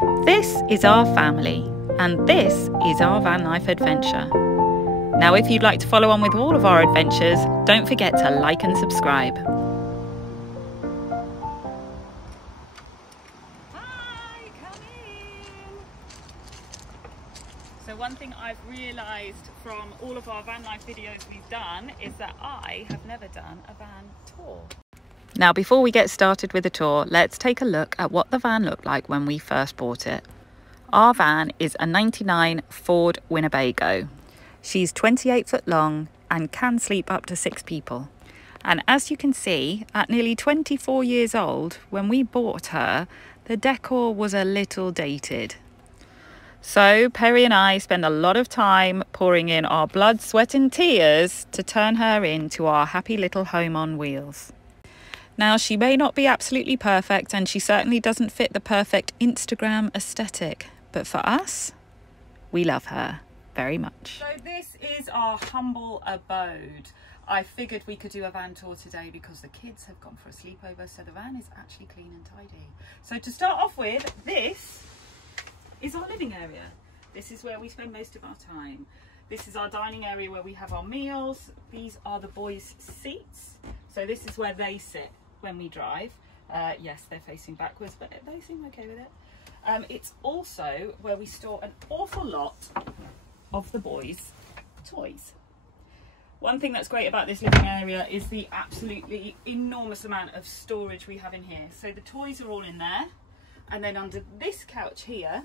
This is our family, and this is our van life adventure. Now, if you'd like to follow on with all of our adventures, don't forget to like and subscribe. Hi, come in. So one thing I've realised from all of our van life videos we've done is that I have never done a van tour. Now, before we get started with the tour, let's take a look at what the van looked like when we first bought it. Our van is a '99 Ford Winnebago. She's 28 foot long and can sleep up to 6 people. And as you can see, at nearly 24 years old, when we bought her, the decor was a little dated. So Perry and I spend a lot of time pouring in our blood, sweat and tears to turn her into our happy little home on wheels. Now, she may not be absolutely perfect, and she certainly doesn't fit the perfect Instagram aesthetic, but for us, we love her very much. So this is our humble abode. I figured we could do a van tour today because the kids have gone for a sleepover, so the van is actually clean and tidy. So to start off with, this is our living area. This is where we spend most of our time. This is our dining area where we have our meals. These are the boys' seats. So this is where they sit when we drive. Yes, they're facing backwards, but they seem okay with it. It's also where we store an awful lot of the boys' toys. One thing that's great about this living area is the absolutely enormous amount of storage we have in here. So the toys are all in there, and then under this couch here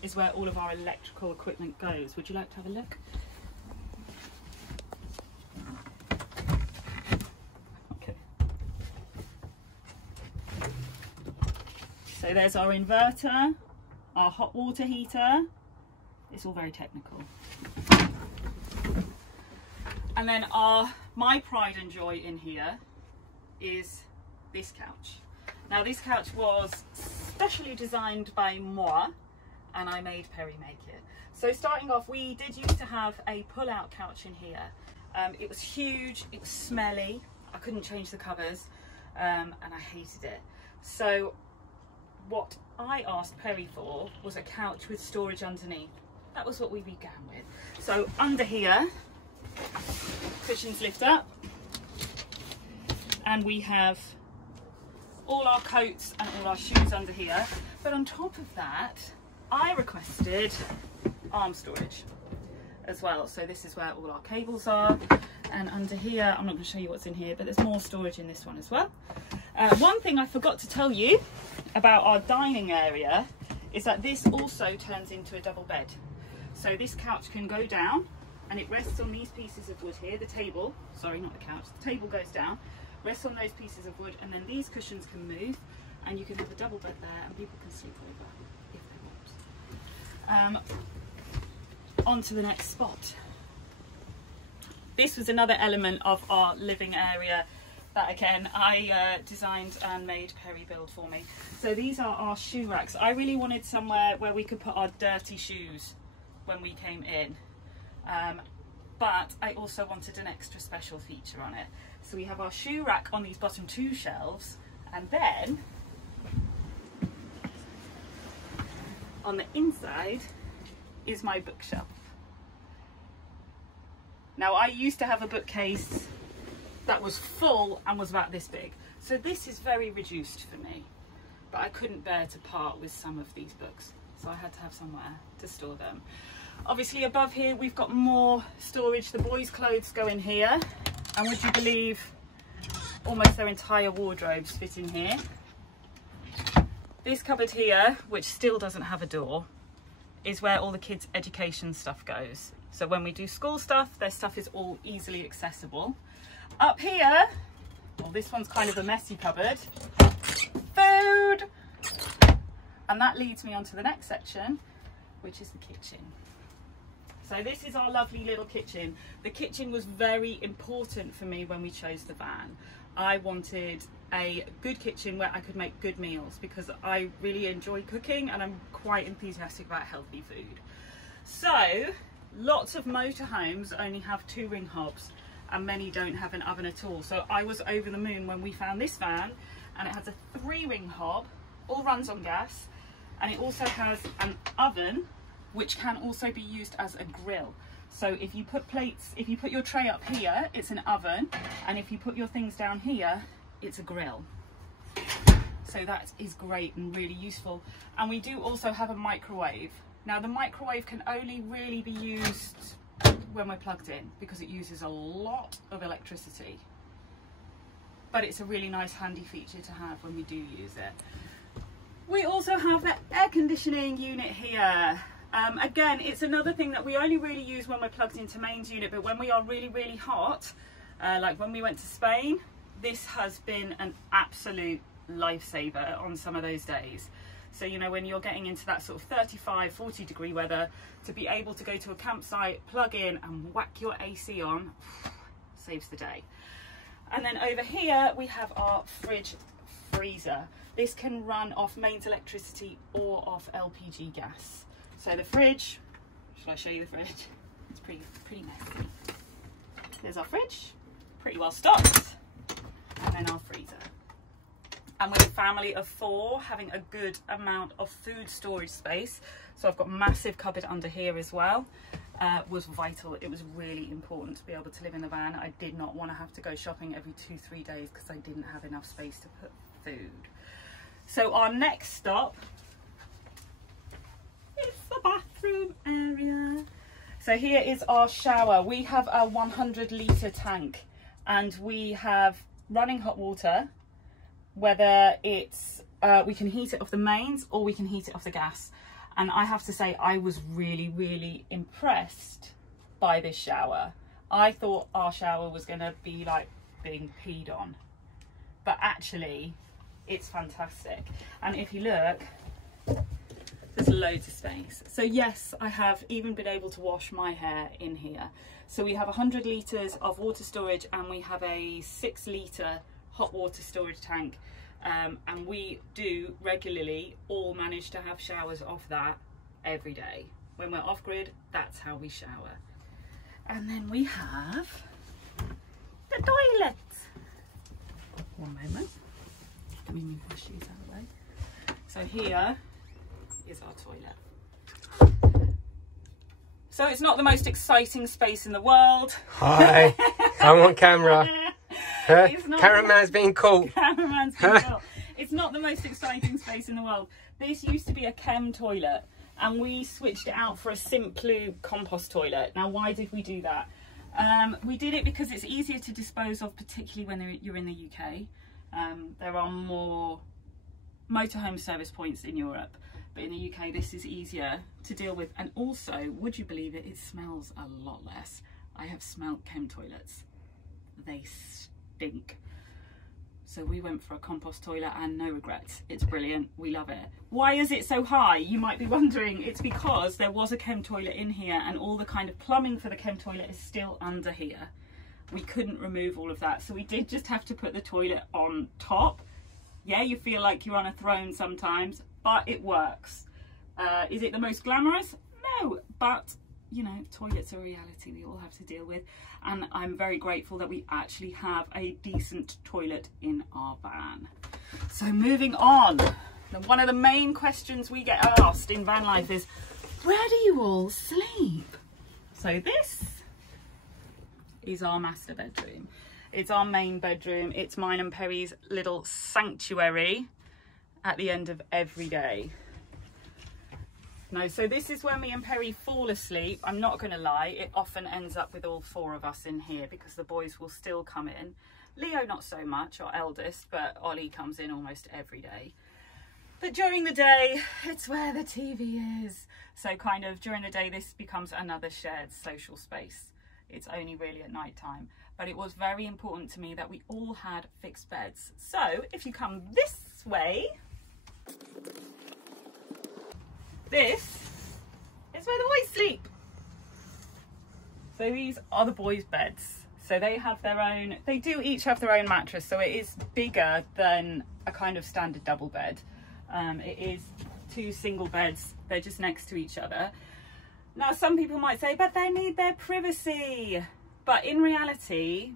is where all of our electrical equipment goes. Would you like to have a look? So there's our inverter, our hot water heater. It's all very technical. And then my pride and joy in here is this couch. Now, this couch was specially designed by moi, and I made Perry make it. So starting off, we did used to have a pull-out couch in here. It was huge, it was smelly, I couldn't change the covers, and I hated it. So what I asked Perry for was a couch with storage underneath. That was what we began with. So under here, cushions lift up, and we have all our coats and all our shoes under here. But on top of that, I requested arm storage as well. So this is where all our cables are, and under here, I'm not going to show you what's in here, but there's more storage in this one as well. One thing I forgot to tell you about our dining area is that this also turns into a double bed. So this couch can go down, and it rests on these pieces of wood here. The table, sorry, not the couch, the table goes down, rests on those pieces of wood, and then these cushions can move, and you can have a double bed there, and people can sleep over if they want. On to the next spot. This was another element of our living area that, again, I designed and made Perry build for me. So these are our shoe racks. I really wanted somewhere where we could put our dirty shoes when we came in, but I also wanted an extra special feature on it. So we have our shoe rack on these bottom 2 shelves, and then on the inside is my bookshelf. Now, I used to have a bookcase that was full and was about this big. So this is very reduced for me, but I couldn't bear to part with some of these books. So I had to have somewhere to store them. Obviously above here, we've got more storage. The boys' clothes go in here. And would you believe almost their entire wardrobes fit in here. This cupboard here, which still doesn't have a door, is where all the kids' education stuff goes. So when we do school stuff, their stuff is all easily accessible. Up here, well, this one's kind of a messy cupboard. Food! And that leads me on to the next section, which is the kitchen. So this is our lovely little kitchen. The kitchen was very important for me when we chose the van. I wanted a good kitchen where I could make good meals because I really enjoy cooking and I'm quite enthusiastic about healthy food. So lots of motorhomes only have 2 ring hobs and many don't have an oven at all. So I was over the moon when we found this van, and it has a 3 ring hob, all runs on gas, And it also has an oven, which can also be used as a grill. So if you put plates, if you put your tray up here, it's an oven, and if you put your things down here, it's a grill. So that is great and really useful. And we do also have a microwave. Now the microwave can only really be used when we're plugged in, because it uses a lot of electricity. But it's a really nice handy feature to have when we do use it. We also have the air conditioning unit here. Again, it's another thing that we only really use when we're plugged into mains unit, but when we are really, really hot, like when we went to Spain, this has been an absolute lifesaver on some of those days. So, you know, when you're getting into that sort of 35, 40 degree weather, to be able to go to a campsite, plug in and whack your AC on, saves the day. And then over here, we have our fridge freezer. This can run off mains electricity or off LPG gas. So the fridge, shall I show you the fridge? It's pretty messy. There's our fridge, pretty well stocked, and then our freezer. And with a family of 4, having a good amount of food storage space, so I've got a massive cupboard under here as well, was vital. It was really important to be able to live in the van. I did not want to have to go shopping every 2-3 days because I didn't have enough space to put food. So our next stop is the bathroom area. So here is our shower. We have a 100-litre tank, and we have running hot water, whether it's we can heat it off the mains or we can heat it off the gas. And I have to say, I was really, really impressed by this shower. I thought our shower was going to be like being peed on, but actually it's fantastic. And if you look, there's loads of space. So yes, I have even been able to wash my hair in here. So we have 100 litres of water storage, and we have a 6-litre hot water storage tank, and we do regularly all manage to have showers off that every day. When we're off grid, that's how we shower. And then we have the toilet. One moment, let me move my shoes out of the way. So here is our toilet. So it's not the most exciting space in the world. Hi, I'm on camera. Cameraman's been caught. Cameraman's been caught. It's not the most exciting space in the world. This used to be a chem toilet, and we switched it out for a Simplu compost toilet. Now, why did we do that? We did it because it's easier to dispose of, particularly when you're in the UK. There are more motorhome service points in Europe, but in the UK this is easier to deal with. And also, would you believe it, it smells a lot less. I have smelled chem toilets. They stink. So we went for a compost toilet, and no regrets. It's brilliant. We love it. Why is it so high? You might be wondering. It's because there was a chem toilet in here, and all the kind of plumbing for the chem toilet is still under here. We couldn't remove all of that, so we did just have to put the toilet on top. Yeah, you feel like you're on a throne sometimes, but it works. Is it the most glamorous? No, but you know, toilets are a reality we all have to deal with, and I'm very grateful that we actually have a decent toilet in our van. So moving on, now, one of the main questions we get asked in van life is, where do you all sleep? So this is our master bedroom. It's our main bedroom. It's mine and Perry's little sanctuary at the end of every day. No, so this is where me and Perry fall asleep. I'm not going to lie, it often ends up with all 4 of us in here because the boys will still come in. Leo not so much, our eldest, but Ollie comes in almost every day. But during the day, it's where the TV is. So kind of during the day, this becomes another shared social space. It's only really at night time. But it was very important to me that we all had fixed beds. So if you come this way, this is where the boys sleep. So these are the boys' beds. So they have their own, they do each have their own mattress. So it is bigger than a kind of standard double bed. It is 2 single beds. They're just next to each other. Now, some people might say, but they need their privacy. But in reality,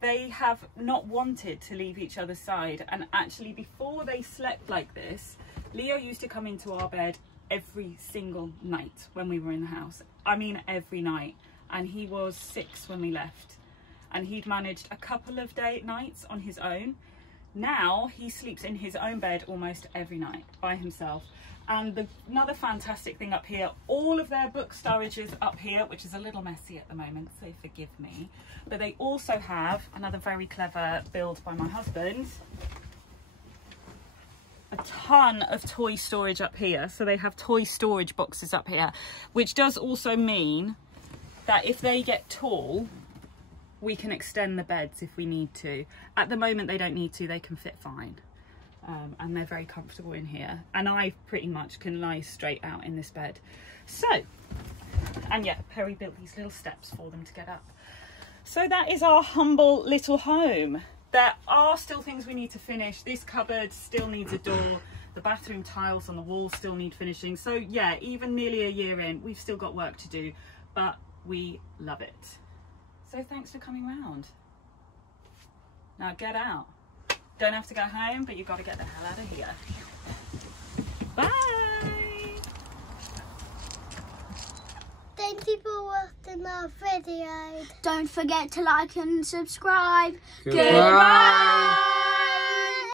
they have not wanted to leave each other's side. And actually, before they slept like this, Leo used to come into our bed every single night when we were in the house. I mean, every night. And he was 6 when we left. And he'd managed a couple of nights on his own. Now he sleeps in his own bed almost every night by himself. And another fantastic thing up here, all of their book storage is up here, which is a little messy at the moment, so forgive me. But they also have another very clever build by my husband, a ton of toy storage up here. So they have toy storage boxes up here, which does also mean that if they get tall, we can extend the beds if we need to. At the moment they don't need to, they can fit fine. And they're very comfortable in here, and I pretty much can lie straight out in this bed. So, and yeah, Perry built these little steps for them to get up. So that is our humble little home. There are still things we need to finish. This cupboard still needs a door. The bathroom tiles on the wall still need finishing. So yeah, even nearly a year in, we've still got work to do, but we love it. So thanks for coming round. Now get out. Don't have to go home, but you've got to get the hell out of here. Bye! Thank you for watching our video. Don't forget to like and subscribe. Goodbye.